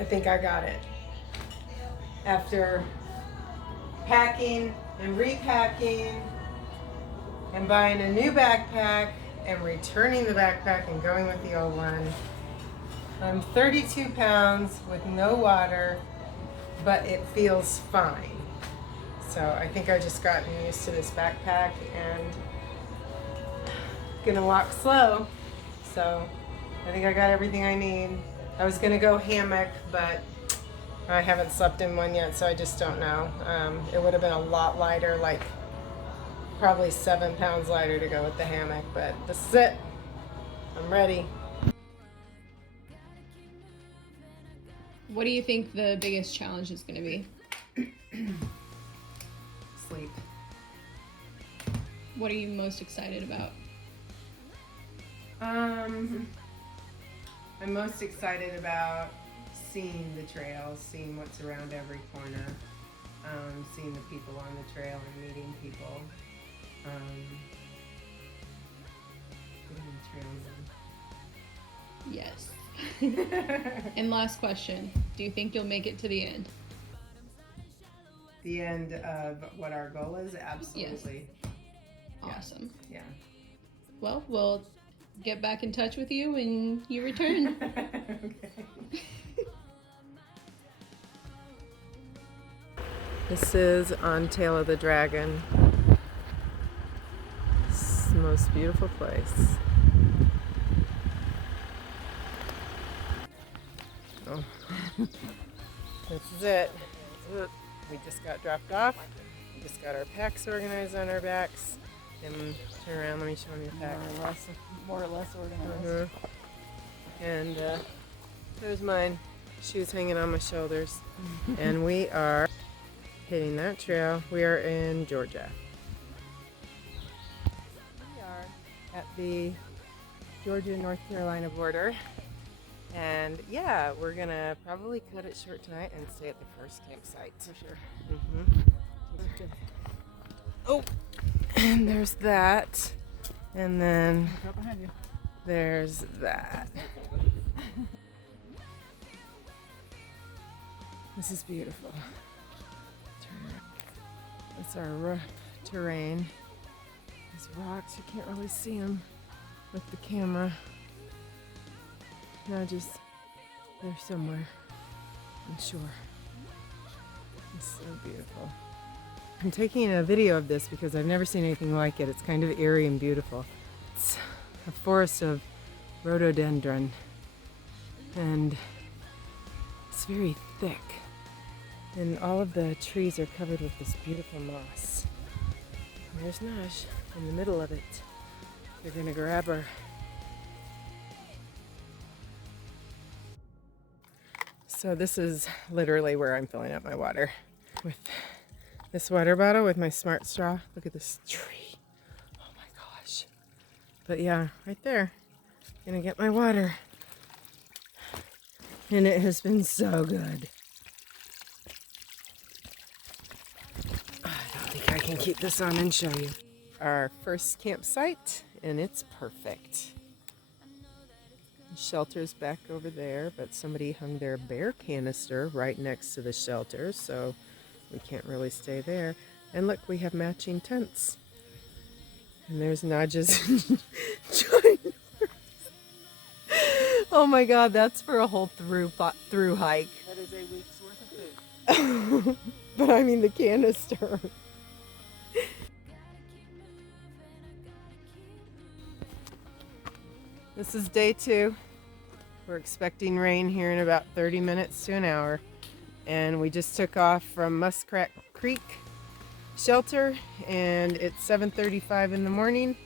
I think I got it. After packing and repacking and buying a new backpack and returning the backpack and going with the old one, I'm 32 pounds with no water, but it feels fine. So I think I just gotten used to this backpack and gonna walk slow. So I think I got everything I need. I was gonna go hammock, but I haven't slept in one yet, so I just don't know. It would have been a lot lighter, like probably 7 pounds lighter to go with the hammock, but this is it. I'm ready. What do you think the biggest challenge is going to be? Sleep. What are you most excited about? I'm most excited about seeing the trail, seeing what's around every corner, seeing the people on the trail and meeting people. Getting the trail Yes. And last question, do you think you'll make it to the end? The end of what our goal is? Absolutely. Yes. Awesome. Yeah. Well, we'll get back in touch with you when you return. Okay. This is on Tail of the Dragon. It's the most beautiful place. Oh. This is it. We just got dropped off. We just got our packs organized on our backs. And turn around, let me show them your pack. More or less organized. And there's mine. Shoes hanging on my shoulders. And we are hitting that trail. We are in Georgia. We are at the Georgia-North Carolina border. And yeah, we're gonna probably cut it short tonight and stay at the first campsite. For sure. Oh, and there's that. And then there's that. This is beautiful. That's our rough terrain. These rocks, you can't really see them with the camera. No, just they're somewhere, I'm sure. It's so beautiful. I'm taking a video of this because I've never seen anything like it. It's kind of eerie and beautiful. It's a forest of rhododendron, and it's very thick. And all of the trees are covered with this beautiful moss. And there's Naj in the middle of it. They're gonna grab her. So this is literally where I'm filling up my water. With this water bottle with my Smart Straw. Look at this tree. Oh my gosh. But yeah, right there. Gonna get my water. And it has been so good. I don't think I can keep this on and show you. Our first campsite, and it's perfect. Shelter's back over there, but somebody hung their bear canister right next to the shelter, so we can't really stay there. And look, we have matching tents. And there's Naj's giant. Oh my God, that's for a whole through hike. That is a week's worth of food. But I mean the canister. This is day 2. We're expecting rain here in about 30 minutes to an hour. And we just took off from Muskrat Creek Shelter, and it's 7:35 in the morning,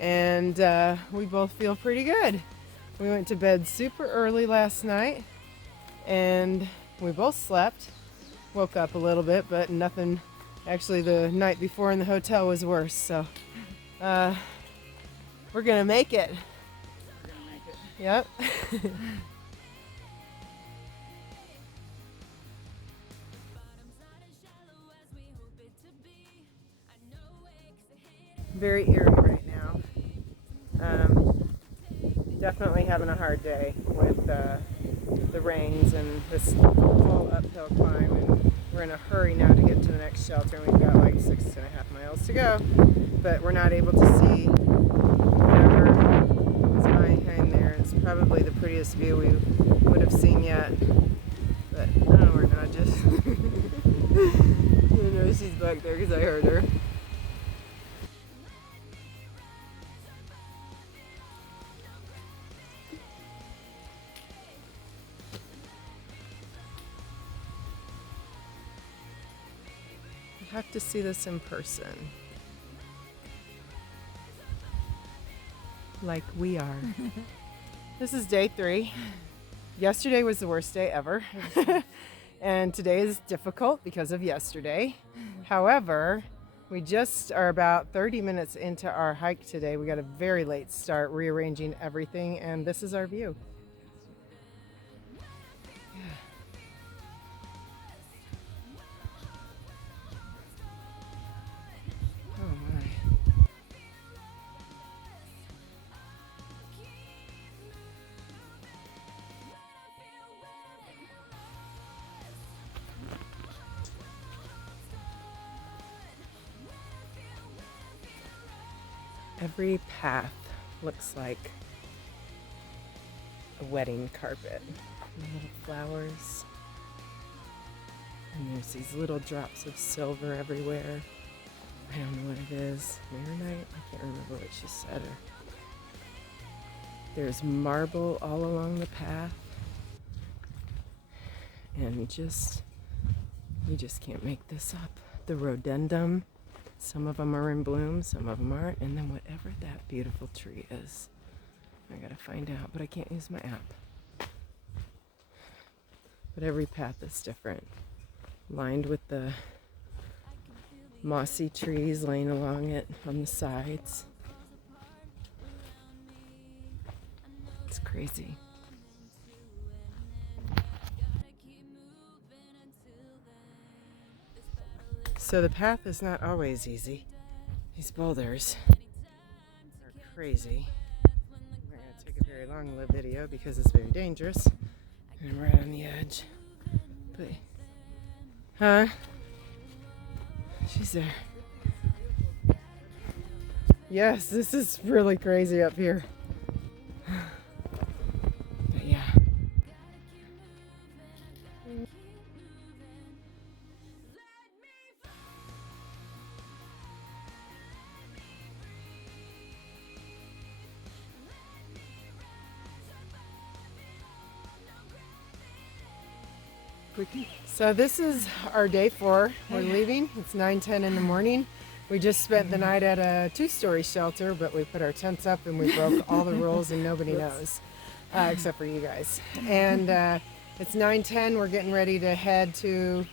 and we both feel pretty good. We went to bed super early last night, and we both slept. Woke up a little bit, but nothing. Actually, the night before in the hotel was worse, so we're gonna make it. Yep. Very eerie right now. Definitely having a hard day with the the rains and this whole uphill climb, and we're in a hurry now to get to the next shelter, and we've got like 6.5 miles to go, but we're not able to see whatever is behind there. It's probably the prettiest view we would have seen yet, but I don't know where Nadja's. I know she's back there because I heard her. Have to see this in person, like we are. This is day 3. Yesterday was the worst day ever. And today is difficult because of yesterday. However, we just are about 30 minutes into our hike today. We got a very late start rearranging everything, and this is our view. Every path looks like a wedding carpet. Little flowers. And there's these little drops of silver everywhere. I don't know what it is. Marinite? I can't remember what she said. There's marble all along the path. And you just can't make this up. The rhododendron. Some of them are in bloom, some of them aren't, and then whatever that beautiful tree is, I gotta find out, but I can't use my app. But every path is different, lined with the mossy trees laying along it on the sides. It's crazy. So the path is not always easy. These boulders are crazy. I'm not going to take a very long video because it's very dangerous. And I'm right on the edge. But, huh? She's there. Yes, this is really crazy up here. But yeah. So this is our day 4. We're leaving. It's 9:10 in the morning. We just spent the night at a 2-story shelter, but we put our tents up and we broke all the rules and nobody knows, except for you guys. And it's 9:10. We're getting ready to head to,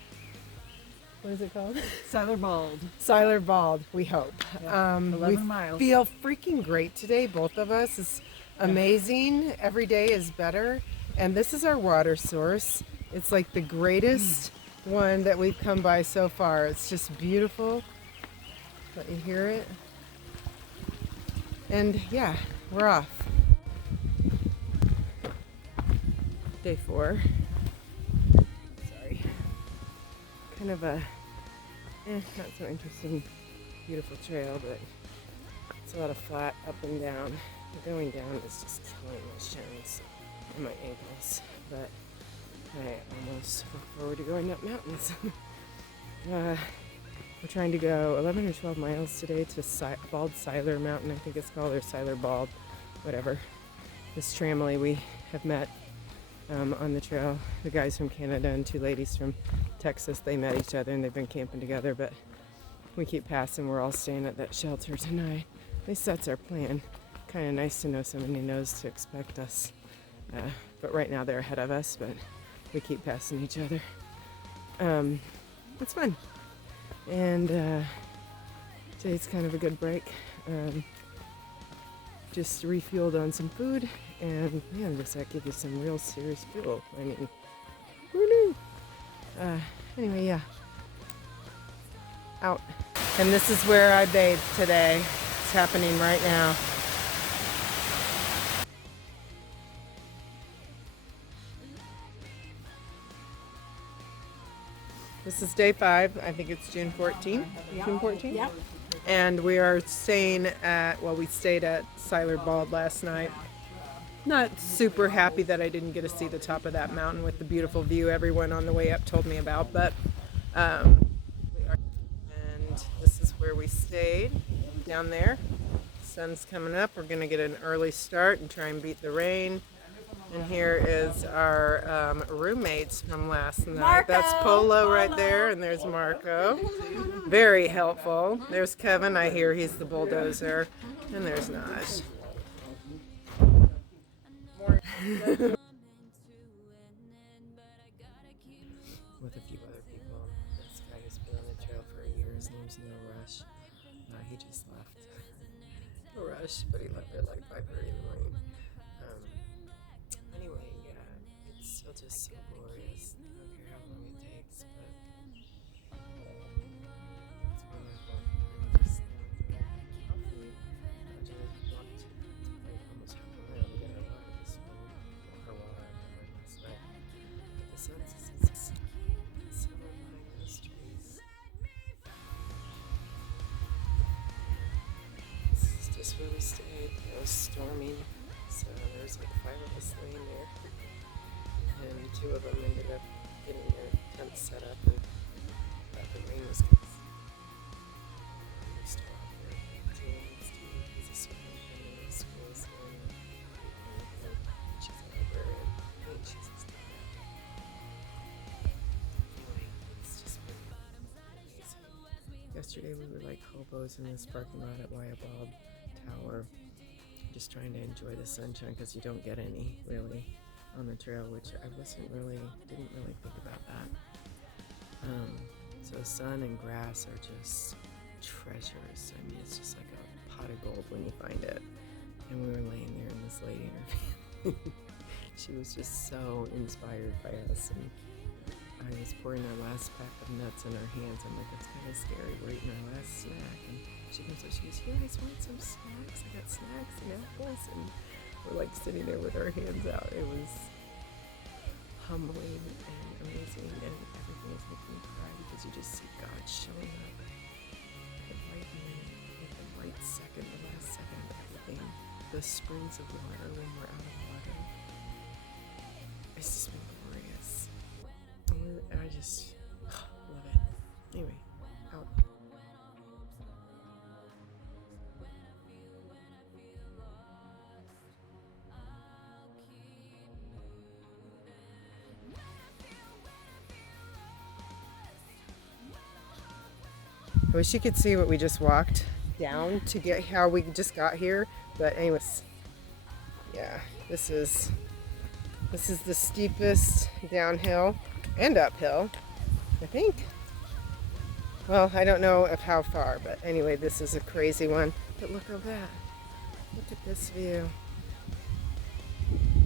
what is it called? Siler Bald. Siler Bald, we hope. Yeah, 11 miles. We feel freaking great today, both of us. It's amazing. Every day is better. And this is our water source. It's like the greatest one that we've come by so far. It's just beautiful. Let you hear it. And yeah, we're off. Day 4. Sorry. Kind of a not so interesting, beautiful trail, but it's a lot of flat up and down. The going down is just killing my shins and my ankles, but I almost look forward to going up mountains. We're trying to go 11 or 12 miles today to Bald Siler Mountain, I think it's called, or Siler Bald, whatever. This tramily we have met on the trail. The guys from Canada and 2 ladies from Texas, they met each other and they've been camping together, but we keep passing. We're all staying at that shelter tonight. At least that's our plan. Kind of nice to know somebody knows to expect us. But right now they're ahead of us, but we keep passing each other. It's fun. And today's kind of a good break. Just refueled on some food, and man, does that give you some real serious fuel. I mean, who knew? Anyway, yeah. Out. And this is where I bathed today. It's happening right now. This is day 5. I think it's June 14th. June 14th? Yep. And we are staying at, well, we stayed at Siler Bald last night. Not super happy that I didn't get to see the top of that mountain with the beautiful view everyone on the way up told me about, but we are, and this is where we stayed, down there. Sun's coming up. We're going to get an early start and try and beat the rain. And here is our roommates from last night. Marco! That's Polo right there, and there's Marco. Very helpful. There's Kevin. I hear he's the bulldozer. And there's Naj. With a few other people. This guy has been on the trail for a year. His name's No Rush. He just left. No Rush, but he left at like 5:30 in the morning. Anyway, yeah, it's still just so glorious. I don't care how long it takes, but it's wonderful. And just, hopefully, I just walked like almost half a mile to get our water this morning. Our water I got right last night. But the sun's summer behind those trees. This is just where we stayed. It was storming. So there's like 5 of us laying there, and 2 of them ended up getting their tents set up, and the rain was going to start off there. Steve, he's a swimming friend in school, so she's a librarian, and she's a student. Anyway, it's just been amazing. Yesterday we were like hobos in this parking lot at Wyabald Tower, just trying to enjoy the sunshine because you don't get any really on the trail, which I didn't really think about that. So sun and grass are just treasures. I mean, it's just like a pot of gold when you find it. And we were laying there, and this lady and her family, she was just so inspired by us. And I was pouring our last pack of nuts in our hands. I'm like, it's kind of scary. We're eating our last snack. And she comes up, she goes, you guys want some snacks? I got snacks and apples. And we're like sitting there with our hands out. It was humbling and amazing, and everything is making me cry because you just see God showing up at the right minute, at the right second, the last second of everything. The springs of water when we're out of water. It's just been glorious. I just love it. Anyway, out. I wish you could see what we just walked down to get how we just got here. But anyways, yeah, this is the steepest downhill and uphill, I think. Well, I don't know of how far, but anyway, this is a crazy one. But look at that. Look at this view.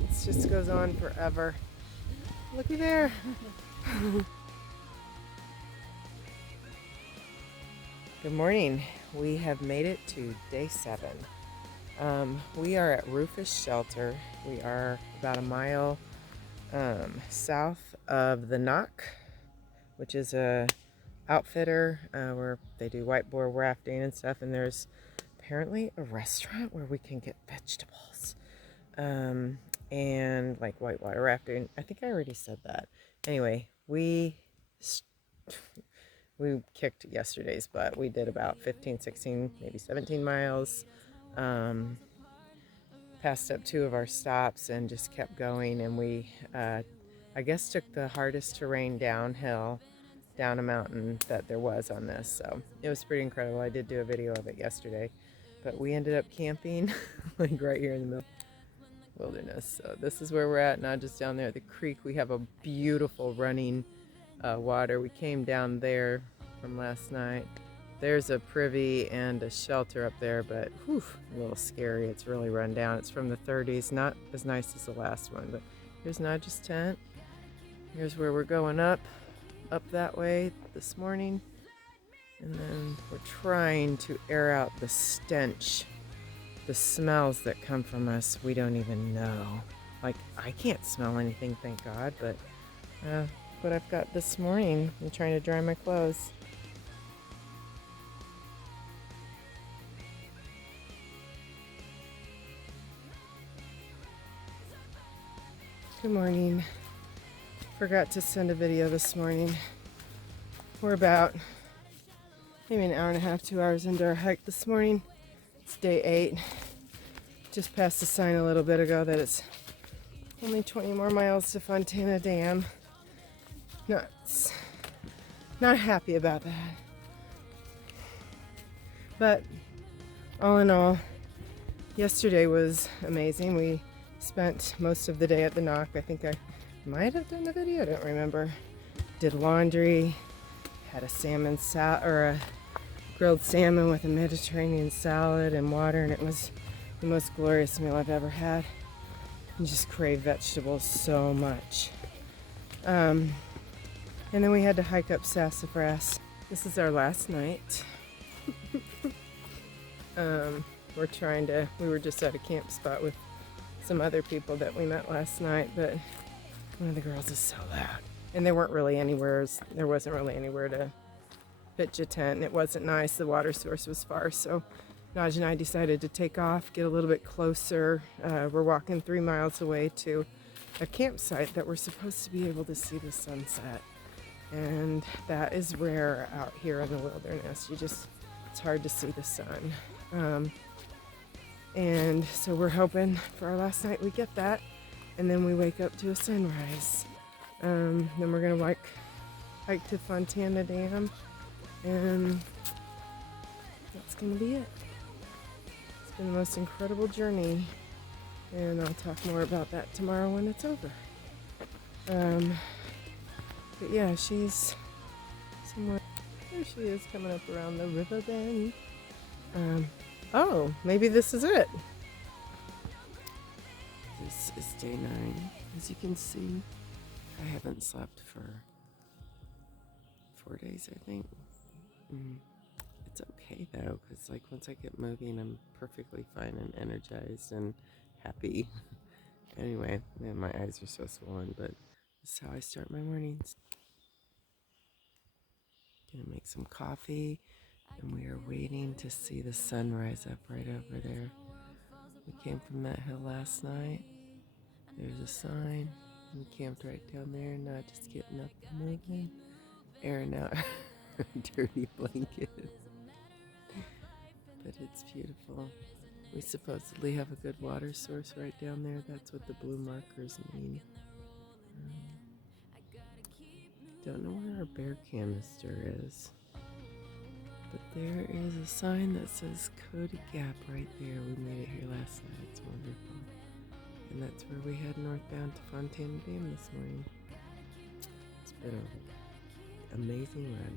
It just goes on forever. Looky there. Good morning. We have made it to day 7. We are at Rufus Shelter. We are about a mile south of the Knock, which is a outfitter where they do whiteboard rafting and stuff. And there's apparently a restaurant where we can get vegetables and like whitewater rafting. I think I already said that. Anyway, we kicked yesterday's butt. We did about 15, 16, maybe 17 miles. Passed up 2 of our stops and just kept going. And we, I guess, took the hardest terrain downhill, down a mountain that there was on this. So it was pretty incredible. I did do a video of it yesterday. But we ended up camping like right here in the middle wilderness. So this is where we're at, not just down there at the creek. We have a beautiful running water. We came down there from last night. There's a privy and a shelter up there, but whew, a little scary. It's really run down. It's from the 30s, not as nice as the last one, but here's Naj's tent. Here's where we're going up that way this morning. And then we're trying to air out the stench, the smells that come from us. We don't even know. Like, I can't smell anything, thank God, but what I've got this morning. I'm trying to dry my clothes. Good morning. Forgot to send a video this morning. We're about maybe an hour and a half, 2 hours into our hike this morning. It's day 8. Just passed a sign a little bit ago that it's only 20 more miles to Fontana Dam. Not happy about that. But all in all, yesterday was amazing. We spent most of the day at the Knock. I think I might have done the video, I don't remember. Did laundry, had a grilled salmon with a Mediterranean salad and water, and it was the most glorious meal I've ever had. I just crave vegetables so much. And then we had to hike up Sassafras. This is our last night. We were just at a camp spot with some other people that we met last night, but one of the girls is so loud. And there wasn't really anywhere to pitch a tent, and it wasn't nice. The water source was far, so Naj and I decided to take off, get a little bit closer. We're walking 3 miles away to a campsite that we're supposed to be able to see the sunset. And that is rare out here in the wilderness. It's hard to see the sun. And so we're hoping for our last night we get that, and then we wake up to a sunrise. Then we're gonna hike to Fontana Dam, and that's gonna be it. It's been the most incredible journey, and I'll talk more about that tomorrow when it's over. But yeah, she's somewhere. There she is, coming up around the river bend. Oh, maybe this is it. This is day 9. As you can see, I haven't slept for 4 days, I think. It's okay though, because once I get moving, I'm perfectly fine and energized and happy. Anyway, man, my eyes are so swollen, but this is how I start my mornings. Gonna make some coffee, and we are waiting to see the sun rise up right over there. We came from that hill last night. There's a sign. We camped right down there, not just getting up and moving, airing out our dirty blanket. But it's beautiful. We supposedly have a good water source right down there. That's what the blue markers mean. Don't know where our bear canister is, but there is a sign that says Cody Gap right there. We made it here last night. It's wonderful. And that's where we head northbound to Fontana Dam this morning. It's been an amazing run.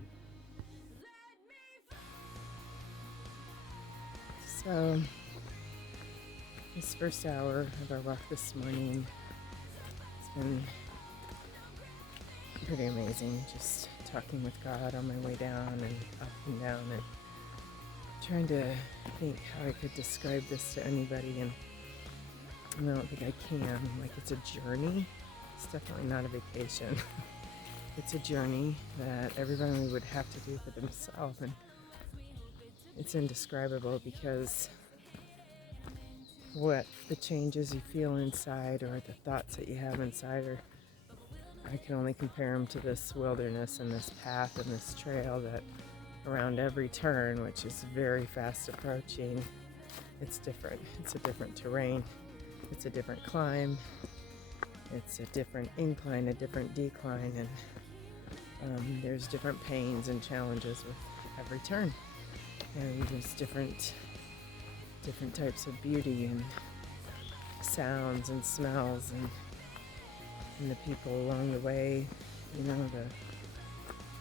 So, this first hour of our walk this morning, it's been pretty amazing. Just talking with God on my way down and up and down, and trying to think how I could describe this to anybody, and I don't think I can. It's a journey. It's definitely not a vacation. It's a journey that everybody would have to do for themselves, and it's indescribable because what the changes you feel inside, or the thoughts that you have inside, or I can only compare them to this wilderness and this path and this trail that around every turn, which is very fast approaching, it's different. It's a different terrain. It's a different climb. It's a different incline, a different decline, and there's different pains and challenges with every turn. And there's different types of beauty and sounds and smells, and the people along the way,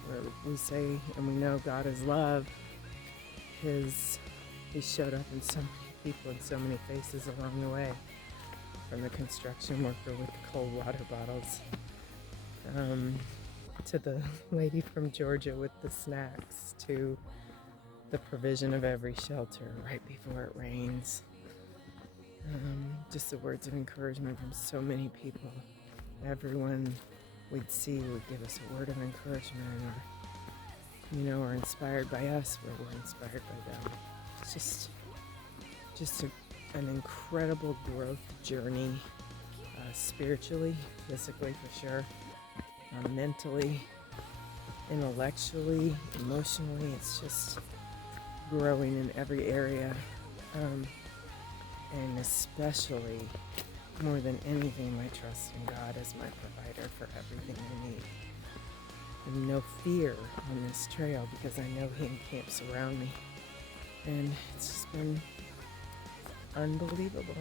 where we say and we know God is love. He showed up in so many people and so many faces along the way, from the construction worker with the cold water bottles, to the lady from Georgia with the snacks, to the provision of every shelter right before it rains. Just the words of encouragement from so many people. Everyone we'd see would give us a word of encouragement, or inspired by us, where we're inspired by them. It's just an incredible growth journey, spiritually, physically for sure, mentally, intellectually, emotionally. It's just growing in every area, and especially more than anything, my trust in God as my provider for everything I need. And no fear on this trail because I know He encamps around me. And it's just been unbelievable.